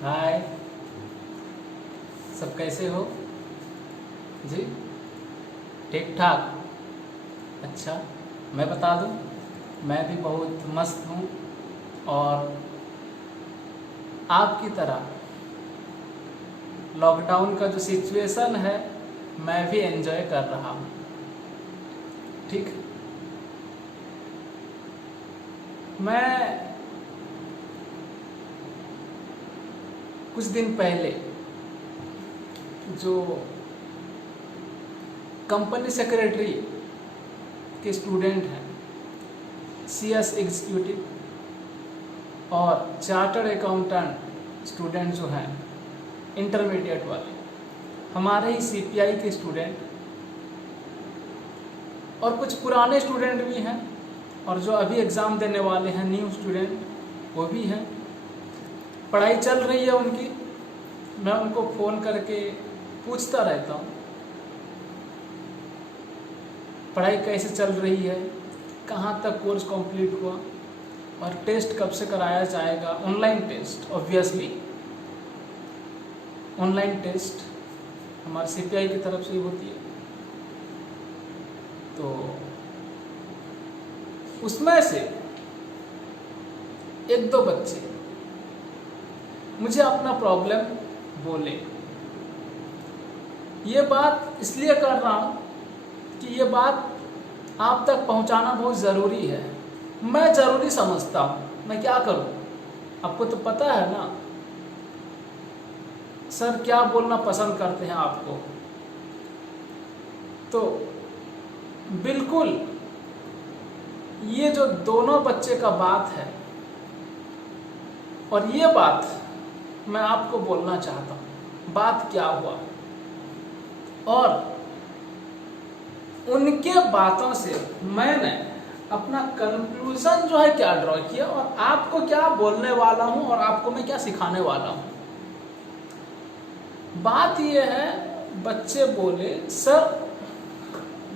हाय, सब कैसे हो जी? ठीक ठाक। अच्छा, मैं बता दूं, मैं भी बहुत मस्त हूँ और आपकी तरह लॉकडाउन का जो सिचुएशन है मैं भी एंजॉय कर रहा हूँ। ठीक, मैं कुछ दिन पहले जो कंपनी सेक्रेटरी के स्टूडेंट हैं, CS एग्जीक्यूटिव और चार्टर्ड अकाउंटेंट स्टूडेंट जो हैं इंटरमीडिएट वाले, हमारे ही CPI के स्टूडेंट और कुछ पुराने स्टूडेंट भी हैं और जो अभी एग्ज़ाम देने वाले हैं न्यू स्टूडेंट वो भी हैं। पढ़ाई चल रही है उनकी, मैं उनको फ़ोन करके पूछता रहता हूँ पढ़ाई कैसे चल रही है, कहाँ तक कोर्स कंप्लीट हुआ और टेस्ट कब से कराया जाएगा। Online test, obviously online test हमारे CPI की तरफ से ही होती है। तो उसमें से एक दो बच्चे मुझे अपना प्रॉब्लम बोले। ये बात इसलिए कर रहा हूँ कि ये बात आप तक पहुँचाना बहुत ज़रूरी है। मैं ज़रूरी समझता हूँ, मैं क्या करूँ, आपको तो पता है ना सर क्या बोलना पसंद करते हैं आपको। तो बिल्कुल ये जो दोनों बच्चे का बात है और ये बात मैं आपको बोलना चाहता हूँ, बात क्या हुआ और उनके बातों से मैंने अपना कंक्लूजन जो है क्या ड्रॉ किया और आपको क्या बोलने वाला हूँ और आपको मैं क्या सिखाने वाला हूँ। बात ये है, बच्चे बोले सर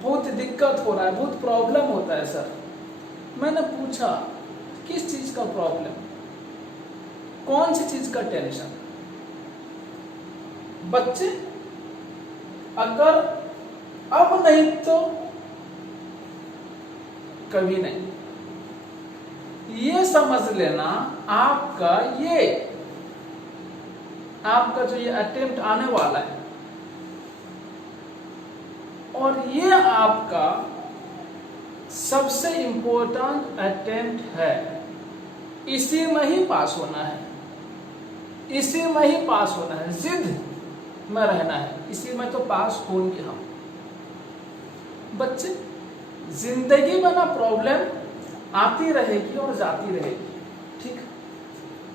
बहुत दिक्कत हो रहा है, बहुत प्रॉब्लम होता है सर। मैंने पूछा किस चीज़ का प्रॉब्लम, कौन सी चीज़ का टेंशन। बच्चे अगर अब नहीं तो कभी नहीं, ये समझ लेना आपका जो ये अटेम्प्ट आने वाला है और ये आपका सबसे इम्पोर्टेंट अटेम्प्ट है। इसी में ही पास होना है, इसी में ही पास होना है, जिद में रहना है, इसी में तो पास होंगे हम। बच्चे जिंदगी में ना प्रॉब्लम आती रहेगी और जाती रहेगी, ठीक।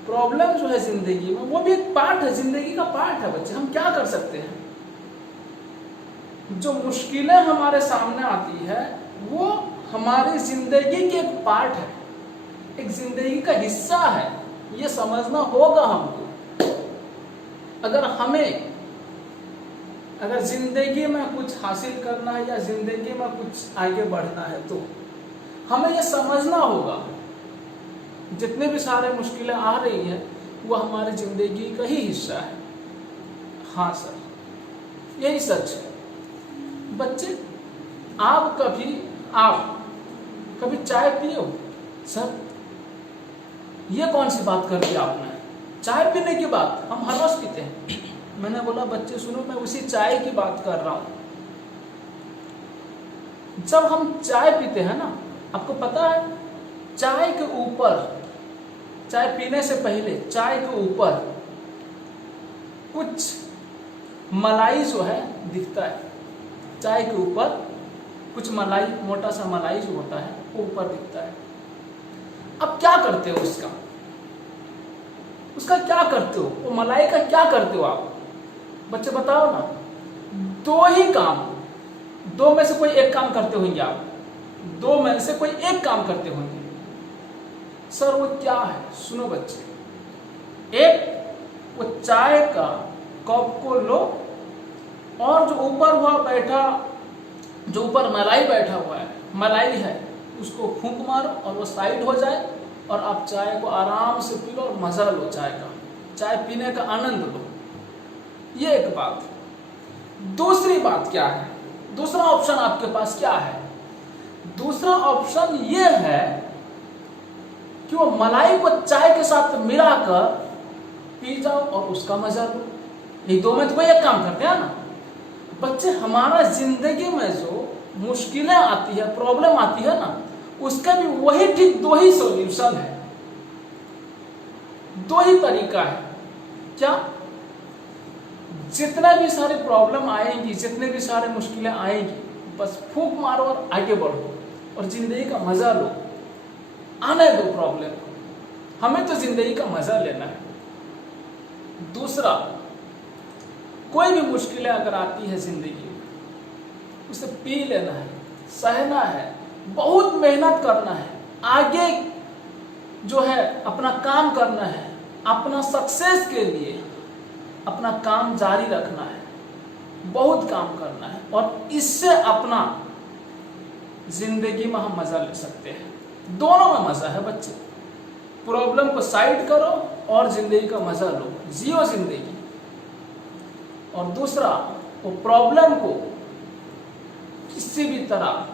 प्रॉब्लम जो है जिंदगी में वो भी एक पार्ट है, जिंदगी का पार्ट है बच्चे। हम क्या कर सकते हैं, जो मुश्किलें हमारे सामने आती है वो हमारी जिंदगी के एक पार्ट है, एक जिंदगी का हिस्सा है। ये समझना होगा हमको। अगर जिंदगी में कुछ हासिल करना है या जिंदगी में कुछ आगे बढ़ना है तो हमें यह समझना होगा जितने भी सारे मुश्किलें आ रही हैं वो हमारी जिंदगी का ही हिस्सा है। हाँ सर, यही सच है। बच्चे आप कभी चाय पिए हो? सर ये कौन सी बात कर दी आपने, चाय पीने की बात हम हर रोज पीते हैं। मैंने बोला बच्चे सुनो, मैं उसी चाय की बात कर रहा हूं। जब हम चाय पीते हैं ना, आपको पता है चाय के ऊपर, चाय पीने से पहले चाय के ऊपर कुछ मलाई जो है दिखता है। चाय के ऊपर कुछ मलाई, मोटा सा मलाई जो होता है वो ऊपर दिखता है। अब क्या करते हो उसका क्या करते हो, वो मलाई का क्या करते हो आप? बच्चे बताओ ना। दो ही काम, दो में से कोई एक काम करते होंगे आप, दो में से कोई एक काम करते होंगे। सर वो क्या है? सुनो बच्चे, एक वो चाय का कप को लो और जो ऊपर मलाई बैठा हुआ है, मलाई है, उसको फूंक मारो और वो साइड हो जाए और आप चाय को आराम से पी लो और मजा लो चाय का। चाय पीने का आनंद लो, ये एक बात। दूसरी बात क्या है, दूसरा ऑप्शन आपके पास क्या है? दूसरा ऑप्शन ये है कि वो मलाई को चाय के साथ मिलाकर पी जाओ और उसका मजा लो। ये दो में तो कोई एक काम करते हैं ना बच्चे। हमारा जिंदगी में जो मुश्किलें आती है, प्रॉब्लम आती है ना, उसका भी वही ठीक दो ही सॉल्यूशन है, दो ही तरीका है। क्या? जितने भी सारे प्रॉब्लम आएंगी, जितने भी सारे मुश्किलें आएंगी, बस फूंक मारो और आगे बढ़ो और जिंदगी का मजा लो। आने दो प्रॉब्लम को, हमें तो जिंदगी का मजा लेना है। दूसरा, कोई भी मुश्किलें अगर आती है जिंदगी में, उसे पी लेना है, सहना है, बहुत मेहनत करना है, आगे जो है अपना काम करना है, अपना सक्सेस के लिए अपना काम जारी रखना है, बहुत काम करना है और इससे अपना जिंदगी में हम मजा ले सकते हैं। दोनों में मजा है बच्चे। प्रॉब्लम को साइड करो और जिंदगी का मजा लो, जियो जिंदगी। और दूसरा, वो प्रॉब्लम को किसी भी तरह,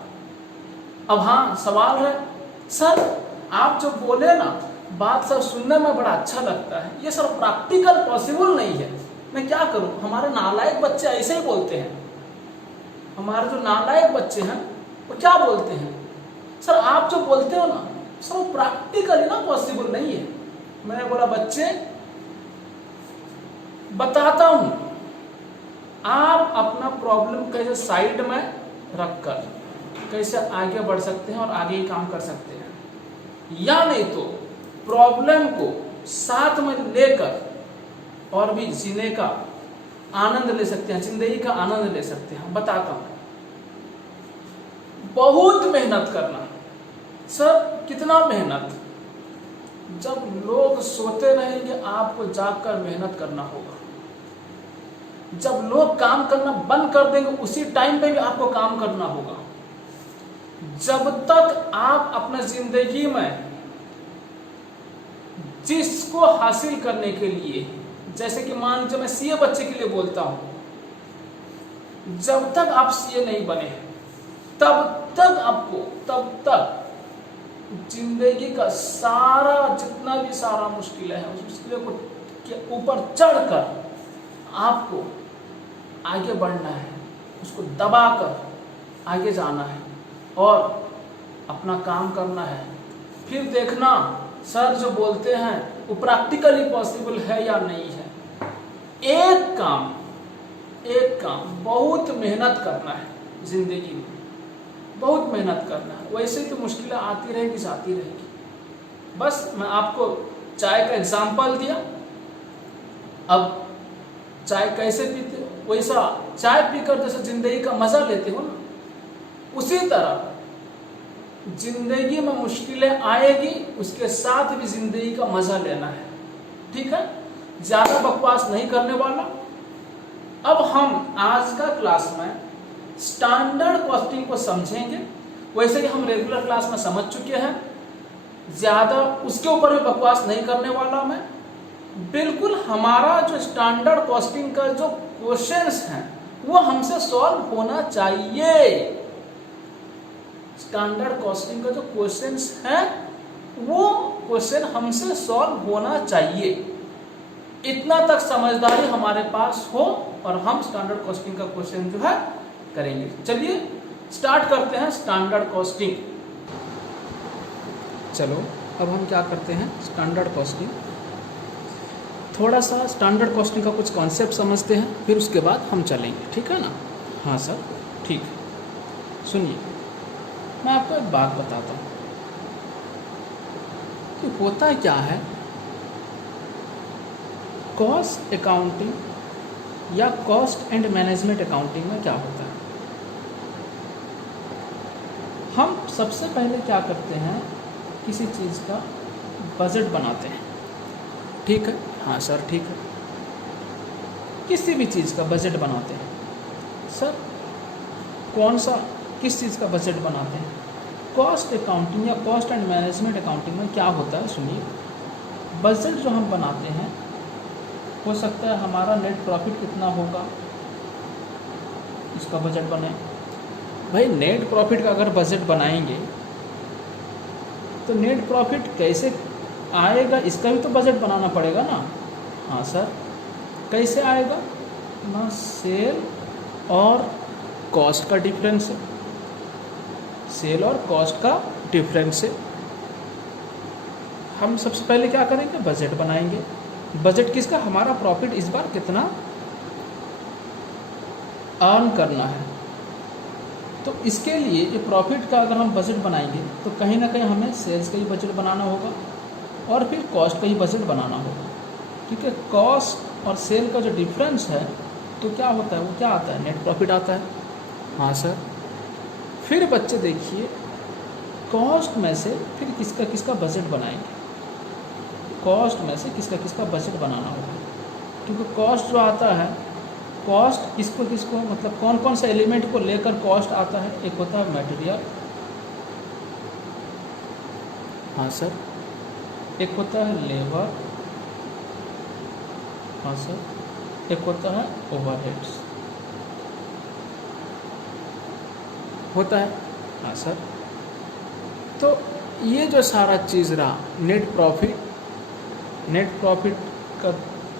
अब हाँ सवाल है सर आप जो बोले ना बात सर सुनने में बड़ा अच्छा लगता है, ये सर प्रैक्टिकल पॉसिबल नहीं है, मैं क्या करूं? हमारे नालायक बच्चे ऐसे ही बोलते हैं। हमारे जो नालायक बच्चे हैं वो क्या बोलते हैं, सर आप जो बोलते हो ना सर वो प्रैक्टिकली ना पॉसिबल नहीं है। मैंने बोला बच्चे बताता हूं, आप अपना प्रॉब्लम कैसे साइड में रखकर कैसे आगे बढ़ सकते हैं और आगे ही काम कर सकते हैं, या नहीं तो प्रॉब्लम को साथ में लेकर और भी जीने का आनंद ले सकते हैं, जिंदगी का आनंद ले सकते हैं। बताता हूं, बहुत मेहनत करना। सर कितना मेहनत? जब लोग सोते रहेंगे आपको जागकर मेहनत करना होगा। जब लोग काम करना बंद कर देंगे उसी टाइम पे भी आपको काम करना होगा। जब तक आप अपने जिंदगी में जिसको हासिल करने के लिए, जैसे कि मान लीजिए मैं सीए बच्चे के लिए बोलता हूं, जब तक आप सीए नहीं बने तब तक जिंदगी का सारा जितना भी सारा मुश्किलें हैं उस मुश्किलों को के ऊपर चढ़कर आपको आगे बढ़ना है, उसको दबाकर आगे जाना है और अपना काम करना है। फिर देखना सर जो बोलते हैं वो प्रैक्टिकली पॉसिबल है या नहीं है। एक काम बहुत मेहनत करना है जिंदगी में, बहुत मेहनत करना है। वैसे ही तो मुश्किलें आती रहेगी, जाती रहेगी। बस मैं आपको चाय का एग्जाम्पल दिया। अब चाय कैसे पीते हो, वैसा चाय पीकर जैसे जिंदगी का मजा लेते हो ना, उसी तरह जिंदगी में मुश्किलें आएगी, उसके साथ भी जिंदगी का मजा लेना है। ठीक है, ज्यादा बकवास नहीं करने वाला। अब हम आज का क्लास में स्टैंडर्ड कॉस्टिंग को समझेंगे। वैसे ही हम रेगुलर क्लास में समझ चुके हैं, ज्यादा उसके ऊपर भी बकवास नहीं करने वाला मैं। बिल्कुल हमारा जो स्टैंडर्ड कॉस्टिंग का जो क्वेश्चंस हैं वो हमसे सॉल्व होना चाहिए। स्टैंडर्ड कॉस्टिंग का जो क्वेश्चंस हैं वो क्वेश्चन हमसे सॉल्व होना चाहिए। इतना तक समझदारी हमारे पास हो और हम स्टैंडर्ड कॉस्टिंग का क्वेश्चन जो है करेंगे। चलिए स्टार्ट करते हैं स्टैंडर्ड कॉस्टिंग। चलो अब हम क्या करते हैं, स्टैंडर्ड कॉस्टिंग। थोड़ा सा स्टैंडर्ड कॉस्टिंग का कुछ कॉन्सेप्ट समझते हैं, फिर उसके बाद हम चलेंगे। ठीक है ना? हाँ सर ठीक है। सुनिए, मैं आपको एक बात बताता हूँ कि होता क्या है। कॉस्ट अकाउंटिंग या कॉस्ट एंड मैनेजमेंट अकाउंटिंग में क्या होता है, हम सबसे पहले क्या करते हैं, किसी चीज़ का बजट बनाते हैं। ठीक है? हाँ सर ठीक है। किसी भी चीज़ का बजट बनाते हैं। सर कौन सा, किस चीज़ का बजट बनाते हैं? कॉस्ट अकाउंटिंग या कॉस्ट एंड मैनेजमेंट अकाउंटिंग में क्या होता है, सुनिए। बजट जो हम बनाते हैं हो सकता है हमारा नेट प्रॉफिट कितना होगा, इसका बजट बने। भाई नेट प्रॉफिट का अगर बजट बनाएंगे तो नेट प्रॉफिट कैसे आएगा, इसका भी तो बजट बनाना पड़ेगा ना। हाँ सर, कैसे आएगा ना, सेल और कॉस्ट का डिफरेंस है, सेल और कॉस्ट का डिफरेंस है। हम सबसे पहले क्या करेंगे, बजट बनाएंगे। बजट किसका, हमारा प्रॉफिट इस बार कितना अर्न करना है। तो इसके लिए ये प्रॉफिट का अगर हम बजट बनाएंगे तो कहीं ना कहीं हमें सेल्स का ही बजट बनाना होगा और फिर कॉस्ट का ही बजट बनाना होगा। ठीक है, कॉस्ट और सेल का जो डिफरेंस है तो क्या होता है, वो क्या आता है, नेट प्रॉफिट आता है। हाँ सर, फिर बच्चे देखिए कॉस्ट में से फिर किसका किसका बजट बनाएंगे, कॉस्ट में से किसका किसका बजट बनाना होगा। क्योंकि कॉस्ट जो आता है, कॉस्ट किसको किसको मतलब कौन कौन सा एलिमेंट को लेकर कॉस्ट आता है, एक होता है मटेरियल, हाँ सर, एक होता है लेबर, हाँ सर, एक होता है ओवरहेड्स, होता है, हाँ सर। तो ये जो सारा चीज़ रहा, नेट प्रॉफिट का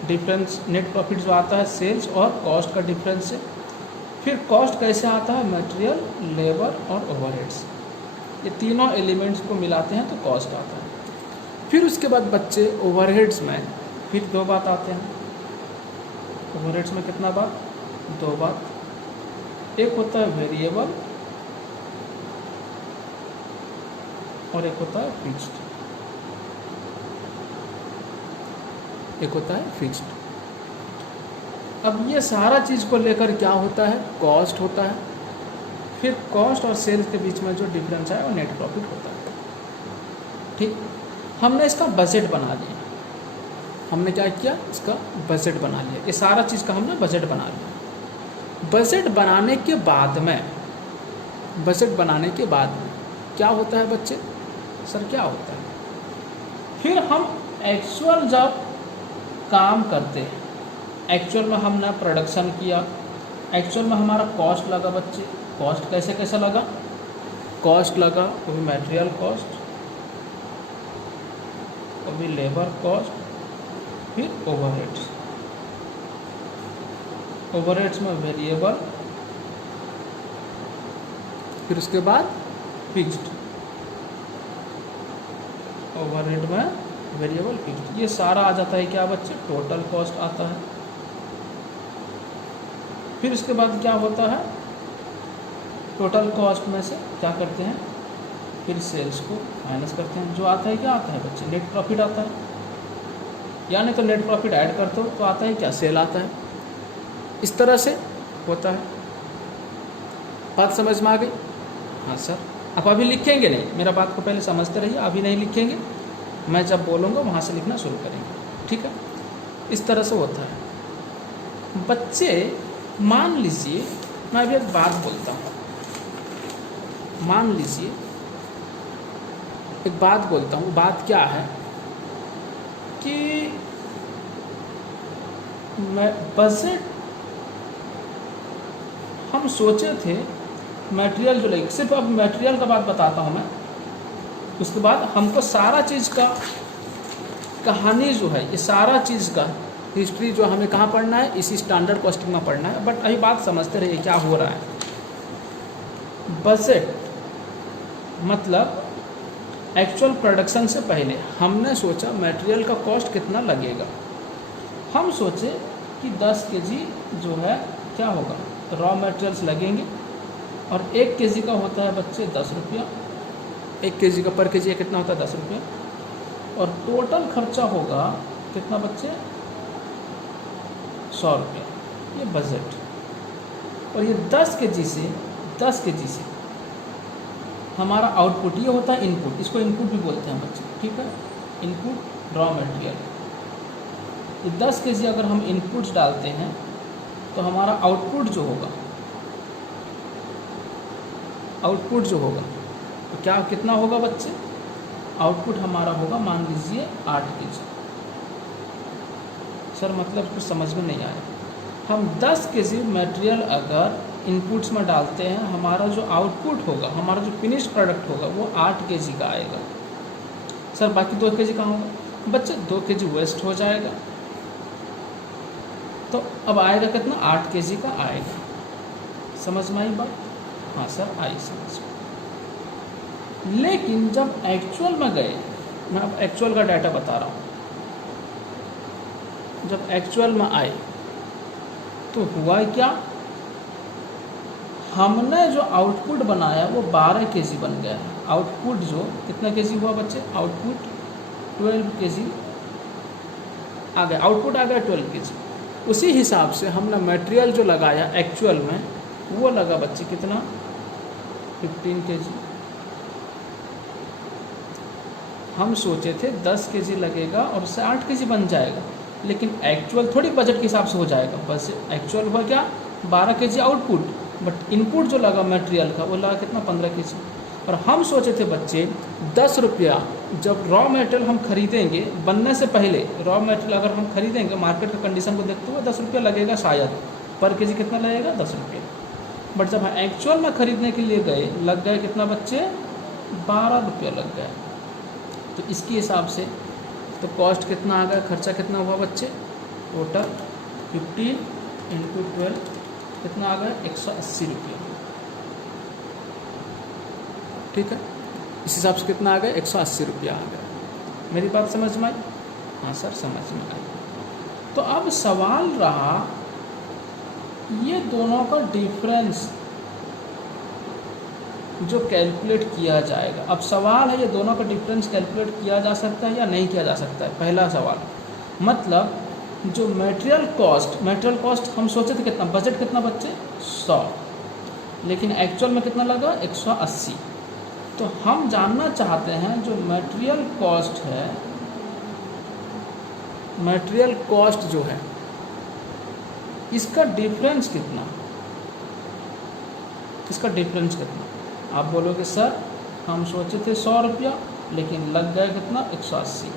डिफरेंस, नेट प्रॉफिट जो आता है सेल्स और कॉस्ट का डिफरेंस से। फिर कॉस्ट कैसे आता है, मटेरियल, लेबर और ओवरहेड्स, ये तीनों एलिमेंट्स को मिलाते हैं तो कॉस्ट आता है। फिर उसके बाद बच्चे ओवरहेड्स में फिर दो बात आते हैं। ओवरहेड्स में कितना बात, दो बात, एक होता है वेरिएबल और एक होता है फिक्स्ड, एक होता है फिक्स्ड। अब ये सारा चीज़ को लेकर क्या होता है, कॉस्ट होता है। फिर कॉस्ट और सेल्स के बीच में जो डिफरेंस है वो नेट प्रॉफिट होता है। ठीक, हमने इसका बजट बना लिया, हमने क्या किया, इसका बजट बना लिया, ये सारा चीज़ का हमने बजट बना लिया। बजट बनाने के बाद में, बजट बनाने के बाद में क्या होता है बच्चे, सर क्या होता है, फिर हम एक्चुअल जब काम करते हैं, एक्चुअल में हमने प्रोडक्शन किया, एक्चुअल में हमारा कॉस्ट लगा बच्चे, कॉस्ट कैसे कैसे लगा, कॉस्ट लगा वो भी मटेरियल कॉस्ट, वो भी लेबर कॉस्ट, फिर ओवरहेड्स, ओवरहेड्स में वेरिएबल, फिर उसके बाद फिक्स्ड, ओवरहेड में वेरिएबल फिक्स्ड, ये सारा आ जाता है क्या बच्चे, टोटल कॉस्ट आता है। फिर उसके बाद क्या होता है, टोटल कॉस्ट में से क्या करते हैं, फिर सेल्स को माइनस करते हैं, जो आता है क्या आता है बच्चे, नेट प्रॉफिट आता है। यानी तो नेट प्रॉफिट ऐड करते हो तो आता है क्या, सेल आता है। इस तरह से होता है। बात समझ में आ गई? हाँ सर, आप अभी लिखेंगे नहीं, मेरा बात को पहले समझते रहिए, अभी नहीं लिखेंगे, मैं जब बोलूँगा वहाँ से लिखना शुरू करेंगे। ठीक है, इस तरह से होता है। बच्चे मान लीजिए, मैं अभी एक बात बोलता हूँ, मान लीजिए एक बात बोलता हूँ, बात क्या है कि मैं बजट हम सोचे थे मटेरियल जो लेंगे, सिर्फ अब मटेरियल का बात बताता हूँ मैं, उसके बाद हमको सारा चीज़ का कहानी जो है, ये सारा चीज़ का हिस्ट्री जो हमें कहाँ पढ़ना है, इसी स्टैंडर्ड कॉस्टिंग में पढ़ना है। बट अभी बात समझते रहिए क्या हो रहा है। बजट मतलब एक्चुअल प्रोडक्शन से पहले हमने सोचा मटेरियल का कॉस्ट कितना लगेगा। हम सोचे कि 10 kg जो है क्या होगा, रॉ मटेरियल्स लगेंगे और 1 kg का होता है बच्चे 10 रुपया, 1 kg का पर kg कितना होता है 10 रुपया, और टोटल खर्चा होगा कितना बच्चे 100 रुपया, ये बजट। और ये 10 kg से हमारा आउटपुट ये होता है इनपुट, इसको इनपुट भी बोलते हैं बच्चे, ठीक है, इनपुट रॉ मटेरियल। ये 10 kg अगर हम इनपुट्स डालते हैं तो हमारा आउटपुट जो होगा, तो क्या कितना होगा बच्चे, आउटपुट हमारा होगा मान लीजिए 8 kg। सर मतलब कुछ समझ में नहीं आया। हम 10 केजी मटेरियल अगर इनपुट्स में डालते हैं, हमारा जो आउटपुट होगा, हमारा जो फिनिश प्रोडक्ट होगा वो 8 केजी का आएगा। सर बाकी 2 केजी कहाँ होगा? बच्चे 2 केजी वेस्ट हो जाएगा। तो अब आएगा कितना? 8 केजी का आएगा। समझ में आई बात? हाँ सर आई समझ में। लेकिन जब एक्चुअल में गए, मैं अब एक्चुअल का डाटा बता रहा हूँ, जब एक्चुअल में आए तो हुआ क्या? हमने जो आउटपुट बनाया वो 12 केजी बन गया है। आउटपुट जो कितना केजी हुआ बच्चे? आउटपुट 12 केजी आ गया, आउटपुट आ गया 12 केजी। उसी हिसाब से हमने मटेरियल जो लगाया एक्चुअल में वो लगा बच्चे कितना? 15 केजी। हम सोचे थे 10 केजी लगेगा और उससे 8 केजी बन जाएगा, लेकिन एक्चुअल थोड़ी बजट के हिसाब से हो जाएगा। बस एक्चुअल हुआ क्या? 12 केजी आउटपुट, बट इनपुट जो लगा मटेरियल का वो लगा कितना? 15 केजी। और हम सोचे थे बच्चे 10 रुपया, जब रॉ मटेरियल हम खरीदेंगे बनने से पहले, रॉ मटेरियल अगर हम खरीदेंगे मार्केट का कंडीशन को देखते हुए 10 रुपया लगेगा शायद, पर केजी कितना लगेगा? 10 रुपये। बट जब हम एक्चुअल में ख़रीदने के लिए गए लग गए कितना बच्चे? 12 रुपया लग गए। तो इसके हिसाब से तो कॉस्ट कितना आ गया? खर्चा कितना हुआ बच्चे? टोटल 15 × 12 कितना आ गया? 180 रुपया। ठीक है, इस हिसाब से कितना आ गया? 180 रुपया आ गया। मेरी बात समझ में आई? हाँ सर समझ में आई। तो अब सवाल रहा ये दोनों का डिफरेंस जो कैलकुलेट किया जाएगा। अब सवाल है ये दोनों का डिफरेंस कैलकुलेट किया जा सकता है या नहीं किया जा सकता है? पहला सवाल मतलब जो मटेरियल कॉस्ट हम सोचे थे कितना? बजट कितना बच्चे? 100, लेकिन एक्चुअल में कितना लगा? 180। तो हम जानना चाहते हैं जो मटेरियल कॉस्ट है, मटेरियल कॉस्ट जो है इसका डिफरेंस कितना? इसका डिफरेंस कितना? आप बोलोगे सर हम सोचे थे 100 रुपया लेकिन लग गया कितना? 180।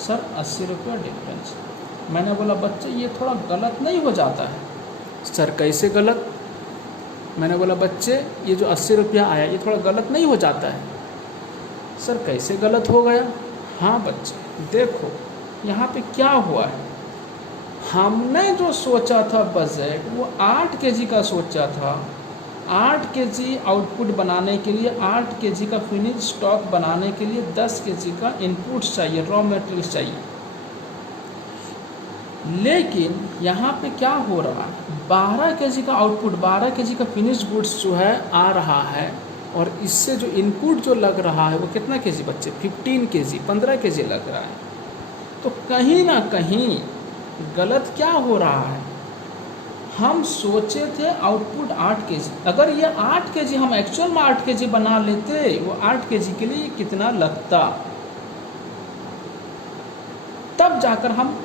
सर 80 रुपया डिफरेंस। मैंने बोला बच्चे ये थोड़ा गलत नहीं हो जाता है? सर कैसे गलत? मैंने बोला बच्चे ये जो 80 रुपया आया ये थोड़ा गलत नहीं हो जाता है? सर कैसे गलत हो गया? हाँ बच्चे देखो यहाँ पे क्या हुआ है, हमने जो सोचा था बजट वो 8 केजी का सोचा था। 8 केजी आउटपुट बनाने के लिए, 8 केजी का फिनिश स्टॉक बनाने के लिए 10 केजी का इनपुट चाहिए, रॉ मटेरियल चाहिए। लेकिन यहाँ पे क्या हो रहा है? 12 केजी का आउटपुट, 12 केजी का फिनिश गुड्स जो है आ रहा है, और इससे जो इनपुट जो लग रहा है वो कितना केजी बच्चे? 15 केजी, 15 केजी लग रहा है। तो कहीं ना कहीं गलत क्या हो रहा है? हम सोचे थे आउटपुट 8 केजी, अगर ये 8 केजी हम एक्चुअल में 8 केजी बना लेते, वो 8 केजी के लिए कितना लगता, तब जाकर हम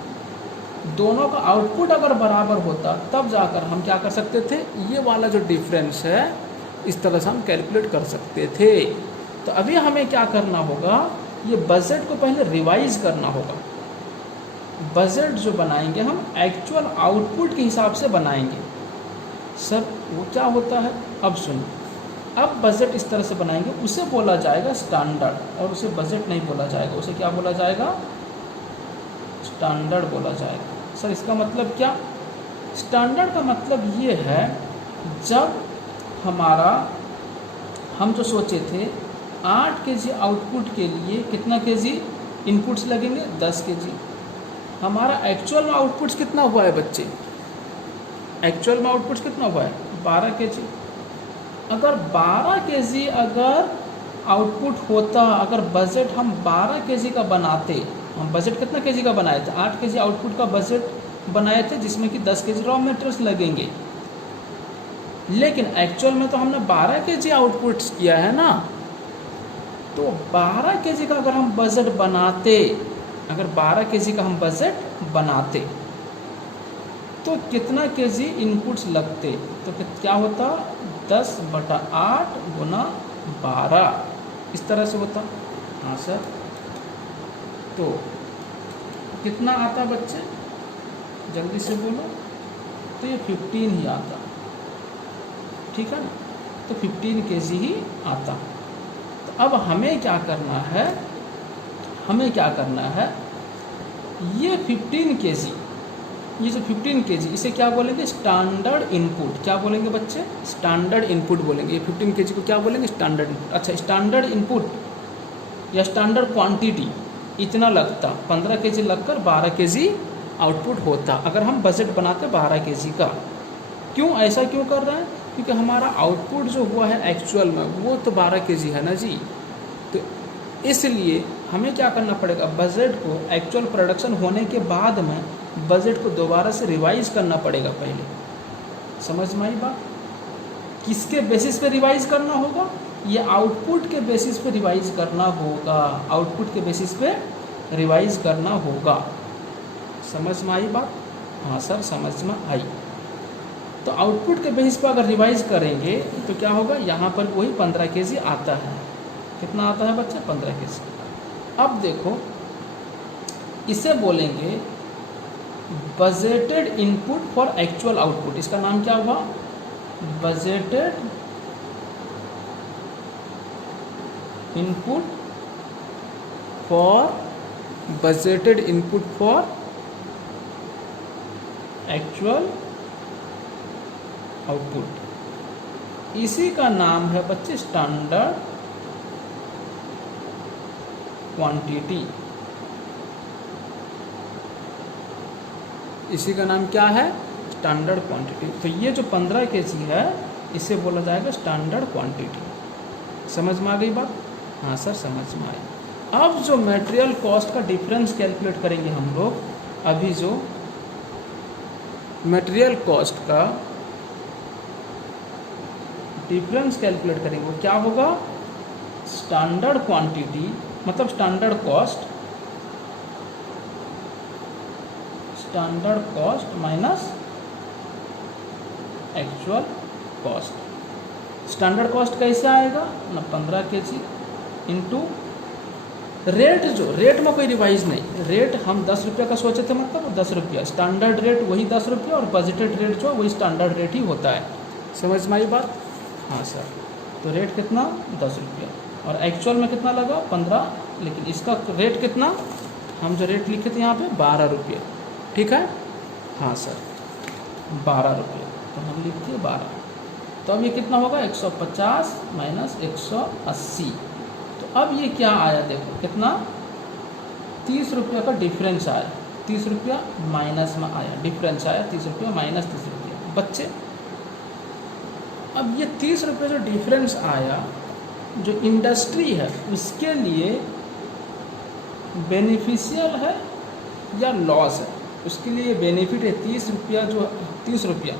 दोनों का आउटपुट अगर बराबर होता तब जाकर हम क्या कर सकते थे? ये वाला जो डिफरेंस है इस तरह से हम कैलकुलेट कर सकते थे। तो अभी हमें क्या करना होगा? ये बजट को पहले रिवाइज करना होगा। बजट जो बनाएंगे हम एक्चुअल आउटपुट के हिसाब से बनाएंगे। सर वो क्या होता है? अब सुनिए, अब बजट इस तरह से बनाएंगे, उसे बोला जाएगा स्टैंडर्ड, और उसे बजट नहीं बोला जाएगा, उसे क्या बोला जाएगा? स्टैंडर्ड बोला जाएगा। सर इसका मतलब क्या? स्टैंडर्ड का मतलब ये है जब हम जो सोचे थे 8 केजी आउटपुट के लिए कितना केजी इनपुट्स लगेंगे? 10 केजी। हमारा एक्चुअल में आउटपुट्स कितना हुआ है बच्चे? एक्चुअल में आउटपुट्स कितना हुआ है? 12 केजी। अगर 12 केजी अगर आउटपुट होता, अगर बजट हम 12 केजी का बनाते, हम बजट कितना केजी का बनाए थे? 8 केजी आउटपुट का बजट बनाए थे, जिसमें कि 10 केजी रॉ मटेरियल्स लगेंगे। लेकिन एक्चुअल में तो हमने 12 केजी आउटपुट्स किया है ना। तो 12 केजी का अगर हम बजट बनाते, अगर 12 केजी का हम बजट बनाते तो कितना केजी इनपुट्स लगते? तो क्या होता? 10/8 गुना 12, इस तरह से होता। हाँ सर, तो कितना आता बच्चे? जल्दी से बोलो, तो ये 15 ही आता, ठीक है ना, तो 15 kg ही आता। तो अब हमें क्या करना है, हमें क्या करना है, ये 15 kg, ये जो 15 kg इसे क्या बोलेंगे, स्टैंडर्ड इनपुट। क्या बोलेंगे बच्चे, स्टैंडर्ड इनपुट बोलेंगे। ये 15 kg को क्या बोलेंगे, स्टैंडर्ड इनपुट। अच्छा, स्टैंडर्ड इनपुट या स्टैंडर्ड क्वांटिटी इतना लगता, 15 kg लगकर 12 kg आउटपुट होता अगर हम बजट बनाते 12 kg का। क्यों, ऐसा क्यों कर रहे हैं, क्योंकि हमारा आउटपुट जो हुआ है एक्चुअल में वो तो 12 kg है ना जी। तो इसलिए हमें क्या करना पड़ेगा, बजट को एक्चुअल प्रोडक्शन होने के बाद में बजट को दोबारा से रिवाइज करना पड़ेगा पहले। समझ में आई बात, किसके बेसिस पे रिवाइज करना होगा, ये आउटपुट के बेसिस पे रिवाइज करना होगा, आउटपुट के बेसिस पे रिवाइज करना होगा। समझ में आई बात, हाँ सर समझ में आई। तो आउटपुट के बेसिस पर अगर रिवाइज करेंगे तो क्या होगा, यहाँ पर वही 15 kg आता है। कितना आता है बच्चे, 15 kg। अब देखो इसे बोलेंगे budgeted input for actual output. इसका नाम क्या हुआ, budgeted input for, budgeted input for actual output. इसी का नाम है बच्चे स्टैंडर्ड क्वांटिटी। इसी का नाम क्या है, स्टैंडर्ड क्वांटिटी। तो ये जो 15 kg है इसे बोला जाएगा स्टैंडर्ड क्वांटिटी। समझ में आ गई बात, हाँ सर समझ में आई। अब जो मटेरियल कॉस्ट का डिफरेंस कैलकुलेट करेंगे हम लोग, अभी जो मटेरियल कॉस्ट का डिफरेंस कैलकुलेट करेंगे वो क्या होगा, स्टैंडर्ड क्वांटिटी मतलब standard cost, standard cost minus actual cost. Standard cost कैसे आएगा ना, 15 kg इंटू रेट। जो रेट में कोई रिवाइज नहीं, रेट हम 10 रुपये का सोचे थे, मतलब 10 रुपया स्टैंडर्ड रेट वही 10 रुपये, और बजटेड रेट जो वही स्टैंडर्ड रेट ही होता है। समझ में आई बात, हाँ सर। तो रेट कितना, 10 रुपया, और एक्चुअल में कितना लगा 15, लेकिन इसका रेट कितना, हम जो रेट लिखे थे यहाँ पे 12 रुपये, ठीक है, हाँ सर 12 रुपये, तो हम लिखते हैं 12। तो अब ये कितना होगा, 150 माइनस 180। तो अब ये क्या आया, देखो कितना, 30 रुपये का डिफरेंस आया, 30 रुपया माइनस में आया, डिफरेंस आया 30 रुपया माइनस 30 रुपया बच्चे। अब ये 30 रुपये जो डिफरेंस आया, जो इंडस्ट्री है उसके लिए बेनिफिशियल है या लॉस है, उसके लिए बेनिफिट है 30 रुपया, जो 30 रुपया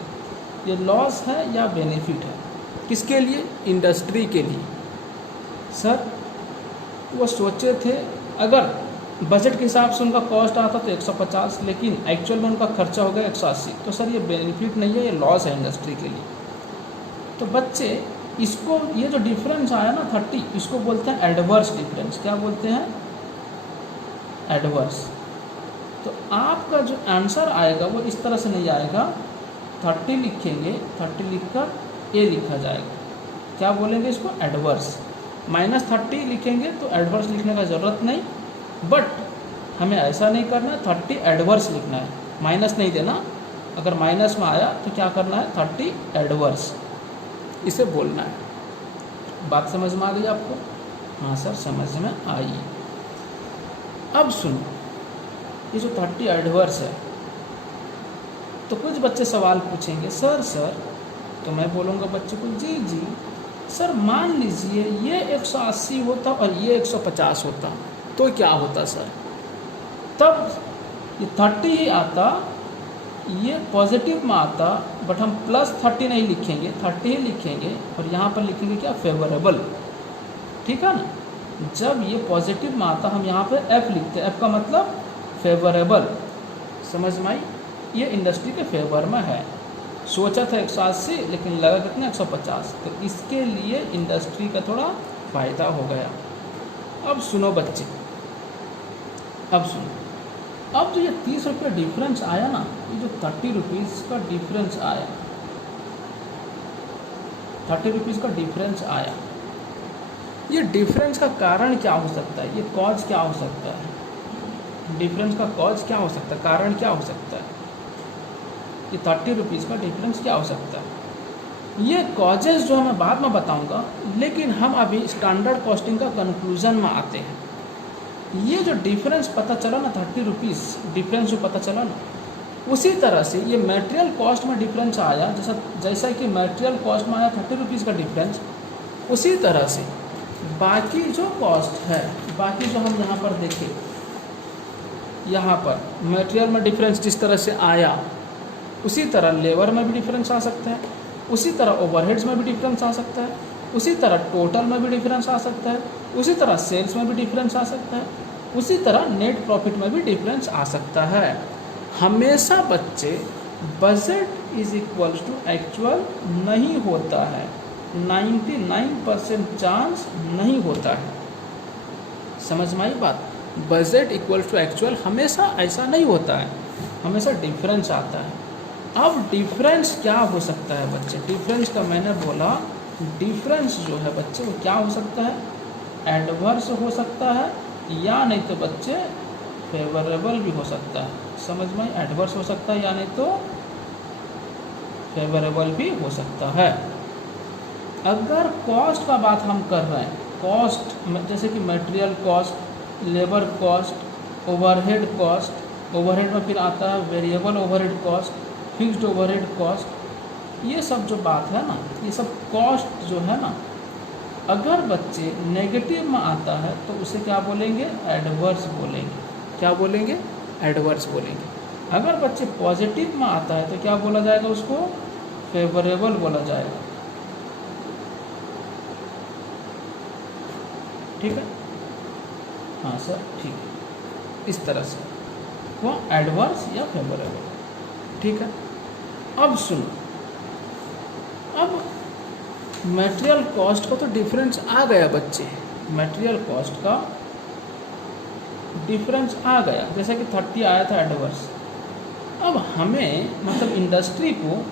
ये लॉस है या बेनिफिट है, किसके लिए, इंडस्ट्री के लिए। सर वो सोचे थे अगर बजट के हिसाब से उनका कॉस्ट आता तो 150, लेकिन एक्चुअल में उनका खर्चा हो गया 180, तो सर ये बेनिफिट नहीं है, ये लॉस है इंडस्ट्री के लिए। तो बच्चे इसको, ये जो डिफरेंस आया ना 30, इसको बोलते हैं एडवर्स डिफरेंस। क्या बोलते हैं, एडवर्स। तो आपका जो आंसर आएगा वो इस तरह से नहीं आएगा, 30 लिखेंगे, 30 लिखकर ए लिखा जाएगा, क्या बोलेंगे इसको, एडवर्स। माइनस 30 लिखेंगे तो एडवर्स लिखने का ज़रूरत नहीं, बट हमें ऐसा नहीं करना है, 30 एडवर्स लिखना है, माइनस नहीं देना। अगर माइनस में आया तो क्या करना है, 30 एडवर्स इसे बोलना है। बात समझ में आ गई आपको, हाँ सर समझ में आई। अब सुनो, ये जो 30 एडवर्स है, तो कुछ बच्चे सवाल पूछेंगे, सर तो मैं बोलूँगा बच्चे को, जी सर मान लीजिए ये 180 होता और ये 150 होता तो क्या होता सर, तब ये 30 ही आता, ये पॉजिटिव में आता, बट हम प्लस 30 नहीं लिखेंगे, 30 ही लिखेंगे, और यहाँ पर लिखेंगे क्या, फेवरेबल, ठीक है ना। जब ये पॉजिटिव में आता हम यहाँ पे एफ लिखते हैं, एफ का मतलब फेवरेबल। समझ में आई, ये इंडस्ट्री के फेवर में है। सोचा था 180 लेकिन लगा कितना, 150, तो इसके लिए इंडस्ट्री का थोड़ा फ़ायदा हो गया। अब सुनो बच्चे, अब सुनो, अब जो ये 30 रुपये डिफरेंस आया ना, ये जो 30 रुपीज़ का डिफरेंस आया, 30 रुपीज़ का डिफरेंस आया, ये डिफरेंस का कारण क्या हो सकता है, ये कॉज क्या हो सकता है, डिफरेंस का कॉज क्या हो सकता है, कारण क्या हो सकता है, ये 30 रुपीज़ का डिफरेंस क्या हो सकता है। ये कॉजेज़ जो मैं बाद में बताऊंगा, लेकिन हम अभी स्टैंडर्ड कॉस्टिंग का कंक्लूजन में आते हैं। ये जो डिफरेंस पता चला ना, 30 रुपीज़ डिफरेंस जो पता चला ना, उसी तरह से ये मटेरियल कॉस्ट में डिफरेंस आया, जैसा कि मटेरियल कॉस्ट में आया 30 रुपीज़ का डिफरेंस, उसी तरह से बाकी जो कॉस्ट है, बाकी जो हम यहाँ पर देखें, यहाँ पर मटेरियल में डिफरेंस जिस तरह से आया, उसी तरह लेबर में भी डिफरेंस आ सकता है, उसी तरह ओवरहेड्स में भी डिफरेंस आ सकता है, उसी तरह टोटल में भी डिफरेंस आ सकता है, उसी तरह सेल्स में भी डिफरेंस आ सकता है, उसी तरह नेट प्रॉफिट में भी डिफरेंस आ सकता है। हमेशा बच्चे budget is equals to actual नहीं होता है, 99% चांस नहीं होता है। समझ में आई बात? बजट इक्वल्स टू एक्चुअल हमेशा ऐसा नहीं होता है, हमेशा डिफरेंस आता है। अब डिफरेंस क्या हो सकता है बच्चे? डिफरेंस का मैंने बोला, डिफरेंस जो है बच्चे वो क्या हो सकता है, एडवर्स हो सकता है, या नहीं तो बच्चे फेवरेबल भी हो सकता है। समझ में? एडवर्स हो सकता है या नहीं तो फेवरेबल भी हो सकता है। अगर कॉस्ट का बात हम कर रहे हैं, कॉस्ट जैसे कि material cost, labour cost, overhead cost, overhead में फिर आता है variable overhead cost, fixed overhead cost, ये सब जो बात है ना, ये सब कॉस्ट जो है ना, अगर बच्चे नेगेटिव में आता है तो उसे क्या बोलेंगे? एडवर्स बोलेंगे। क्या बोलेंगे? एडवर्स बोलेंगे। अगर बच्चे पॉजिटिव में आता है तो क्या बोला जाएगा? उसको फेवरेबल बोला जाएगा। ठीक है? हाँ सर, ठीक है। इस तरह से वो एडवर्स या फेवरेबल। ठीक है? अब सुनो, अब मटेरियल कॉस्ट का तो डिफरेंस आ गया बच्चे, मटेरियल कॉस्ट का डिफरेंस आ गया, जैसा कि 30 आया था एडवर्स। अब हमें मतलब इंडस्ट्री को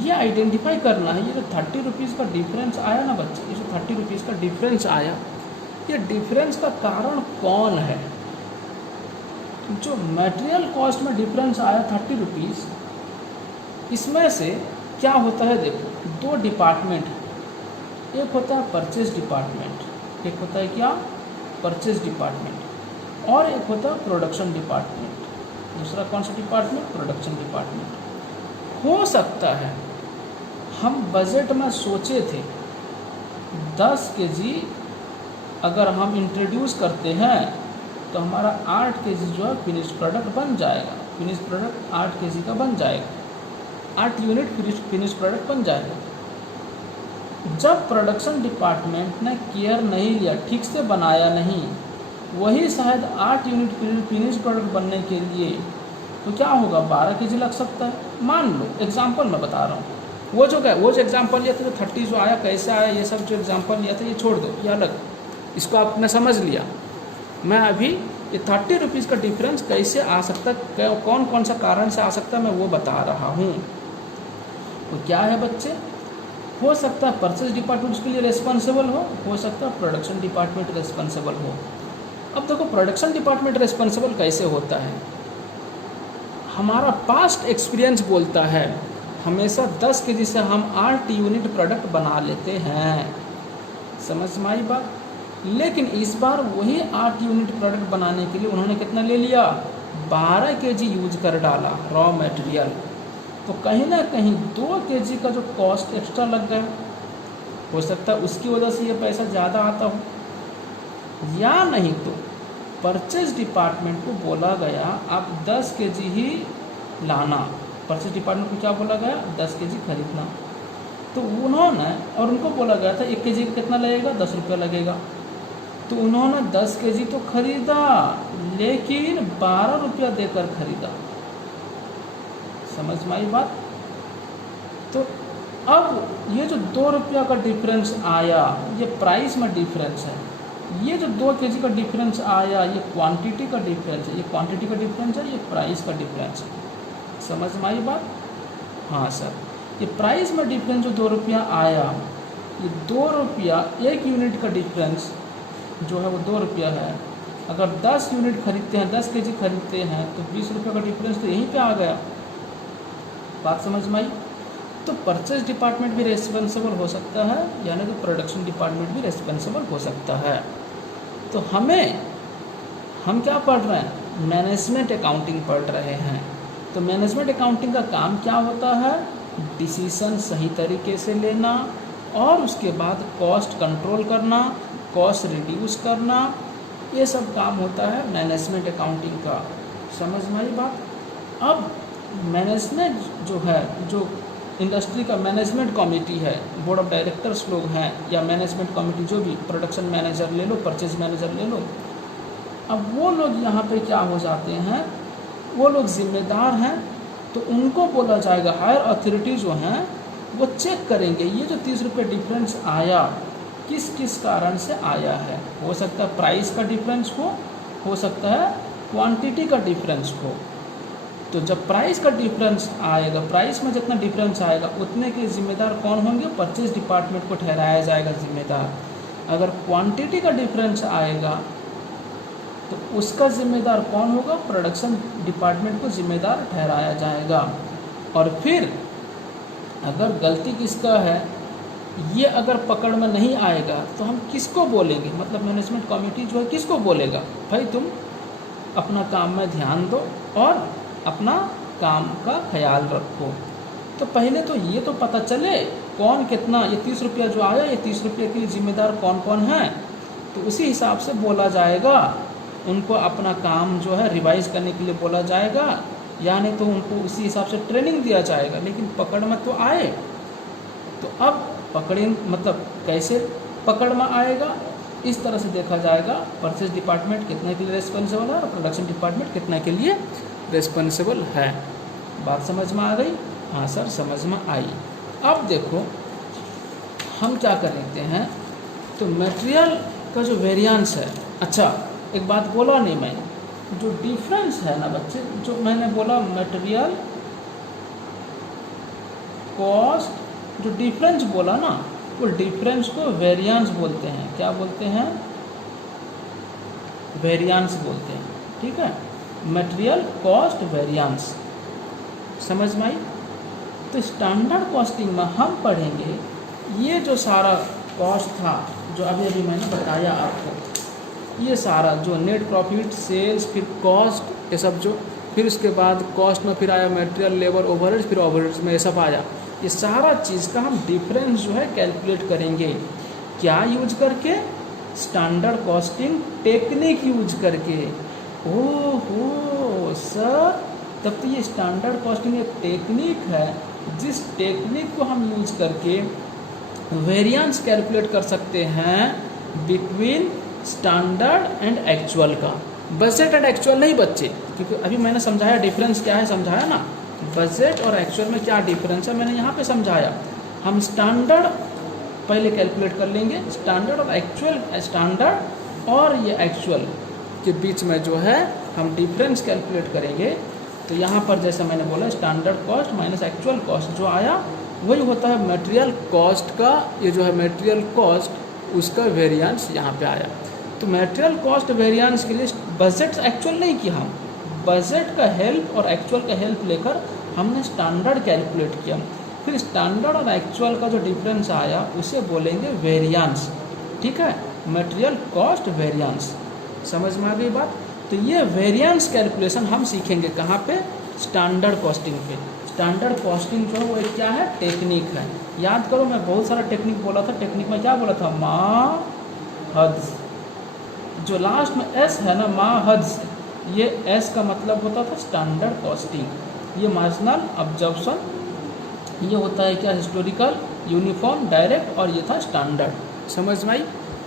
ये आइडेंटिफाई करना है, ये जो 30 रुपीज़ का डिफरेंस आया ना बच्चे, ये जो 30 रुपीज़ का डिफरेंस आया, ये डिफरेंस का कारण कौन है? जो मटेरियल कॉस्ट में डिफरेंस आया 30 रुपीज़, इसमें से क्या होता है? देखो, दो डिपार्टमेंट, एक होता है परचेज डिपार्टमेंट, एक होता है क्या? परचेज डिपार्टमेंट, और एक होता है प्रोडक्शन डिपार्टमेंट। दूसरा कौन सा डिपार्टमेंट? Production department. हो सकता है हम बजट में सोचे थे 10 kg अगर हम इंट्रोड्यूस करते हैं तो हमारा 8 kg जो है फिनिश प्रोडक्ट बन जाएगा, फिनिश प्रोडक्ट 8 kg का बन जाएगा, 8 यूनिट फिनिश प्रोडक्ट बन जाएगा। जब प्रोडक्शन डिपार्टमेंट ने केयर नहीं लिया, ठीक से बनाया नहीं, वही शायद 8 यूनिट फिनिश प्रोडक्ट बनने के लिए तो क्या होगा? 12 kg लग सकता है। मान लो, एग्जांपल मैं बता रहा हूँ, वो जो एग्जांपल लिया था, जो 30 जो आया कैसे आया, ये सब जो एग्जांपल लिया था ये छोड़ दो, ये अलग, इसको आपने समझ लिया। मैं अभी ये 30 रुपीज़ का डिफरेंस कैसे आ सकता है, कौन कौन सा कारण से आ सकता है, मैं वो बता रहा हूँ। तो क्या है बच्चे? हो सकता है परचेज डिपार्टमेंट उसके लिए रिस्पॉन्सिबल हो सकता है प्रोडक्शन डिपार्टमेंट रिस्पॉन्सिबल हो। अब देखो, प्रोडक्शन डिपार्टमेंट रिस्पॉन्सिबल कैसे होता है? हमारा पास्ट एक्सपीरियंस बोलता है हमेशा 10 kg से हम 8 यूनिट प्रोडक्ट बना लेते हैं। समझ में आई बात? लेकिन इस बार वही 8 यूनिट प्रोडक्ट बनाने के लिए उन्होंने कितना ले लिया? 12 kg यूज कर डाला रॉ मटेरियल। तो कहीं ना कहीं 2 kg का जो कॉस्ट एक्स्ट्रा लग गया, हो सकता है उसकी वजह से ये पैसा ज़्यादा आता हो, या नहीं तो परचेज डिपार्टमेंट को बोला गया आप 10 kg ही लाना। परचेज डिपार्टमेंट को क्या बोला गया? 10 kg खरीदना। तो उन्होंने, और उनको बोला गया था 1 kg कितना लगेगा? 10 रुपये लगेगा। तो उन्होंने 10 kg तो खरीदा, लेकिन 12 रुपया देकर खरीदा। समझ में आई बात? तो अब ये जो 2 रुपया का डिफरेंस आया, ये प्राइस में डिफरेंस है। ये जो 2 kg का डिफरेंस आया, ये क्वांटिटी का डिफरेंस है, ये क्वांटिटी का डिफरेंस है, ये प्राइस का डिफरेंस है। समझ में आई बात? हाँ सर, ये प्राइस में डिफरेंस जो 2 रुपया आया, ये 2 रुपया 1 यूनिट का डिफरेंस जो है वो 2 रुपया है। अगर 10 यूनिट खरीदते हैं, 10 kg खरीदते हैं तो 20 रुपये का डिफरेंस तो यहीं पे आ गया। बात समझ में आई? तो परचेज डिपार्टमेंट भी रेस्पॉन्सिबल हो सकता है, यानी कि प्रोडक्शन डिपार्टमेंट भी रेस्पॉन्सिबल हो सकता है। तो हम क्या पढ़ रहे हैं? मैनेजमेंट अकाउंटिंग पढ़ रहे हैं। तो मैनेजमेंट अकाउंटिंग का काम क्या होता है? डिसीजन सही तरीके से लेना और उसके बाद कॉस्ट कंट्रोल करना, कॉस्ट रिड्यूस करना, ये सब काम होता है मैनेजमेंट अकाउंटिंग का। समझ में आई बात? अब मैनेजमेंट जो है, जो इंडस्ट्री का मैनेजमेंट कमेटी है, बोर्ड ऑफ डायरेक्टर्स लोग हैं या मैनेजमेंट कमेटी, जो भी, प्रोडक्शन मैनेजर ले लो, परचेज मैनेजर ले लो, अब वो लोग यहाँ पे क्या हो जाते हैं, वो लोग जिम्मेदार हैं। तो उनको बोला जाएगा, हायर अथॉरिटी जो हैं वो चेक करेंगे ये जो 30 रुपये डिफरेंस आया किस किस कारण से आया है। हो सकता है प्राइस का डिफरेंस हो सकता है क्वांटिटी का डिफरेंस हो। तो जब प्राइस का डिफरेंस आएगा, प्राइस में जितना डिफरेंस आएगा उतने के जिम्मेदार कौन होंगे? परचेज डिपार्टमेंट को ठहराया जाएगा जिम्मेदार। अगर क्वांटिटी का डिफरेंस आएगा तो उसका जिम्मेदार कौन होगा? प्रोडक्शन डिपार्टमेंट को जिम्मेदार ठहराया जाएगा। और फिर अगर गलती किसका है, ये अगर पकड़ में नहीं आएगा तो हम किसको बोलेंगे? मतलब मैनेजमेंट कमेटी जो है किसको बोलेगा, भाई तुम अपना काम में ध्यान दो और अपना काम का ख्याल रखो। तो पहले तो ये तो पता चले कौन कितना, ये 30 रुपया जो आया, ये 30 रुपये के लिए जिम्मेदार कौन कौन है, तो उसी हिसाब से बोला जाएगा। उनको अपना काम जो है रिवाइज करने के लिए बोला जाएगा, यानी तो उनको उसी हिसाब से ट्रेनिंग दिया जाएगा। लेकिन पकड़ में तो आए, तो अब पकड़े मतलब कैसे पकड़ में आएगा, इस तरह से देखा जाएगा परचेज डिपार्टमेंट कितने के लिए रिस्पॉन्सिबल है और प्रोडक्शन डिपार्टमेंट कितने के लिए रिस्पॉन्सिबल है। बात समझ में आ गई? हाँ सर, समझ में आई। अब देखो हम क्या कर लेते हैं, तो मटेरियल का जो वेरिएंस है, अच्छा एक बात बोला नहीं मैं, जो डिफरेंस है ना बच्चे, जो मैंने बोला मटेरियल कॉस्ट, जो डिफरेंस बोला ना, वो डिफरेंस को वेरिएंस बोलते हैं। क्या बोलते हैं? वेरिएंस बोलते हैं। ठीक है, मटेरियल कॉस्ट वेरिएंस। समझ में आई? तो स्टैंडर्ड कॉस्टिंग में हम पढ़ेंगे ये जो सारा कॉस्ट था, जो अभी अभी मैंने बताया आपको, ये सारा जो नेट प्रॉफिट, सेल्स, फिर कॉस्ट, ये सब जो, फिर उसके बाद कॉस्ट में फिर आया मटेरियल, लेबर, ओवरहेड्स, फिर ओवरहेड्स में ये सब आया। ये सारा चीज़ का हम डिफरेंस जो है कैलकुलेट करेंगे। क्या यूज करके? स्टैंडर्ड कॉस्टिंग टेक्निक यूज करके। ओहो सर, तब तो ये स्टैंडर्ड कॉस्टिंग एक टेक्निक है, जिस टेक्निक को हम यूज करके वेरिएंस कैलकुलेट कर सकते हैं बिटवीन स्टैंडर्ड एंड एक्चुअल का। बजट एंड एक्चुअल नहीं बच्चे, क्योंकि अभी मैंने समझाया डिफरेंस क्या है, समझाया ना, बजट और एक्चुअल में क्या डिफरेंस है मैंने यहाँ पे समझाया। हम स्टैंडर्ड पहले कैलकुलेट कर लेंगे, स्टैंडर्ड और एक्चुअल, स्टैंडर्ड और ये एक्चुअल के बीच में जो है हम डिफरेंस कैलकुलेट करेंगे। तो यहाँ पर जैसे मैंने बोला standard cost minus actual cost जो आया वही होता है मटेरियल कॉस्ट का, ये जो है मटेरियल कॉस्ट उसका वेरिएंस यहाँ पे आया। तो मटेरियल कॉस्ट वेरिएंस के लिए बजट एक्चुअल नहीं किया, हम बजट का हेल्प और एक्चुअल का हेल्प लेकर हमने स्टैंडर्ड कैलकुलेट किया। फिर स्टैंडर्ड और एक्चुअल का जो डिफरेंस आया उसे बोलेंगे वेरिएंस। ठीक है, मटेरियल कॉस्ट वेरिएंस। समझ में आ गई बात? तो ये वेरिएंस कैलकुलेशन हम सीखेंगे कहाँ पे? स्टैंडर्ड कॉस्टिंग पे। स्टैंडर्ड कॉस्टिंग जो है वो एक क्या है? टेक्निक है। याद करो मैं बहुत सारा टेक्निक बोला था, टेक्निक में क्या बोला था? माहज़, जो लास्ट में एस है ना, माहज़, ये एस का मतलब होता था स्टैंडर्ड कॉस्टिंग। ये मार्जिनल ऑब्जर्प्शन, ये होता है क्या? हिस्टोरिकल, यूनिफॉर्म, डायरेक्ट, और ये था स्टैंडर्ड। समझ में आई?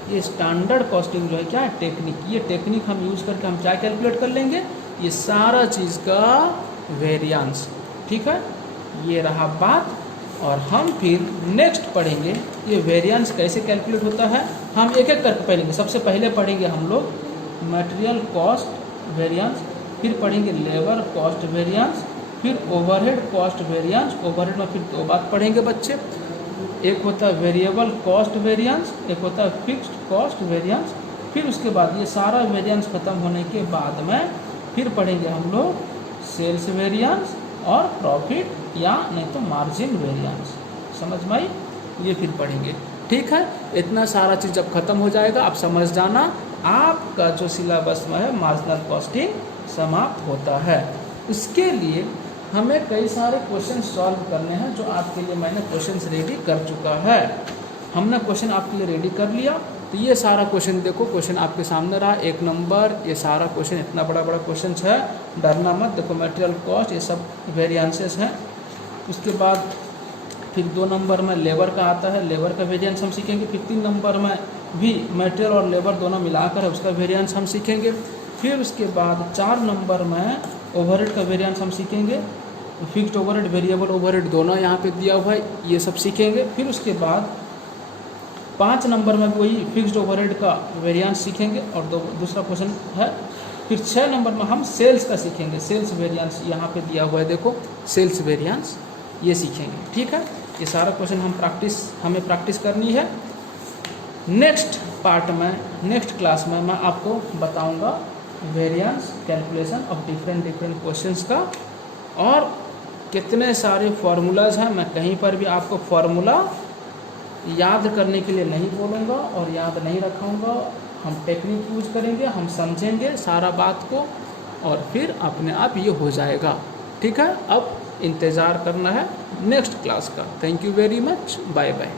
ये स्टैंडर्ड कॉस्टिंग जो है क्या है? टेक्निक। ये टेक्निक हम यूज़ करके हम क्या कैलकुलेट कर लेंगे? ये सारा चीज़ का वेरिएंस। ठीक है, ये रहा बात। और हम फिर नेक्स्ट पढ़ेंगे ये वेरिएंस कैसे कैलकुलेट होता है। हम एक एक करके पढ़ेंगे। सबसे पहले पढ़ेंगे हम लोग मटेरियल कॉस्ट वेरिएंस, फिर पढ़ेंगे लेबर कॉस्ट वेरिएंस, फिर ओवरहेड कॉस्ट वेरिएंस। ओवरहेड में फिर दो बात पढ़ेंगे बच्चे, एक होता है वेरिएबल कॉस्ट वेरिएंस, एक होता है फिक्स्ड कॉस्ट वेरिएंस। फिर उसके बाद ये सारा वेरिएंस खत्म होने के बाद में फिर पढ़ेंगे हम लोग सेल्स वेरिएंस और प्रॉफिट या नहीं तो मार्जिन वेरिएंस। समझ में आई? ये फिर पढ़ेंगे। ठीक है, इतना सारा चीज़ जब खत्म हो जाएगा आप समझ जाना आपका जो सिलेबस में है मार्जिनल कॉस्टिंग समाप्त होता है। इसके लिए हमें कई सारे क्वेश्चन सॉल्व करने हैं जो आपके लिए मैंने क्वेश्चंस रेडी कर चुका है। हमने क्वेश्चन आपके लिए रेडी कर लिया। तो ये सारा क्वेश्चन देखो, क्वेश्चन आपके सामने रहा 1 नंबर। ये सारा क्वेश्चन इतना बड़ा बड़ा क्वेश्चन है, डरना मत। देखो मटेरियल कॉस्ट ये सब वेरिएंसेस हैं। उसके बाद फिर 2 नंबर में लेबर का आता है, लेबर का वेरिएंस हम सीखेंगे। फिर 3 नंबर में भी मटेरियल और लेबर दोनों मिलाकर है उसका वेरिएंस हम सीखेंगे। फिर उसके बाद 4 नंबर में ओवरहेड का वेरिएंस हम सीखेंगे। फिक्स्ड ओवरहेड वेरिएबल ओवरहेड दोनों यहाँ पे दिया हुआ है, ये सब सीखेंगे। फिर उसके बाद 5 नंबर में वही फिक्स्ड ओवरहेड का वेरिएंस सीखेंगे और दूसरा क्वेश्चन है। फिर 6 नंबर में हम सेल्स का सीखेंगे, सेल्स वेरिएंस यहाँ पे दिया हुआ है, देखो सेल्स वेरिएंस ये सीखेंगे। ठीक है, ये सारा क्वेश्चन हमें प्रैक्टिस करनी है। नेक्स्ट पार्ट में, नेक्स्ट क्लास में मैं आपको बताऊंगा variance calculation of different questions का, और कितने सारे फार्मूलाज हैं। मैं कहीं पर भी आपको फार्मूला याद करने के लिए नहीं बोलूँगा और याद नहीं रखाऊंगा। हम टेक्निक यूज करेंगे, हम समझेंगे सारा बात को और फिर अपने आप ये हो जाएगा। ठीक है, अब इंतज़ार करना है नेक्स्ट क्लास का। Thank you very much, bye bye.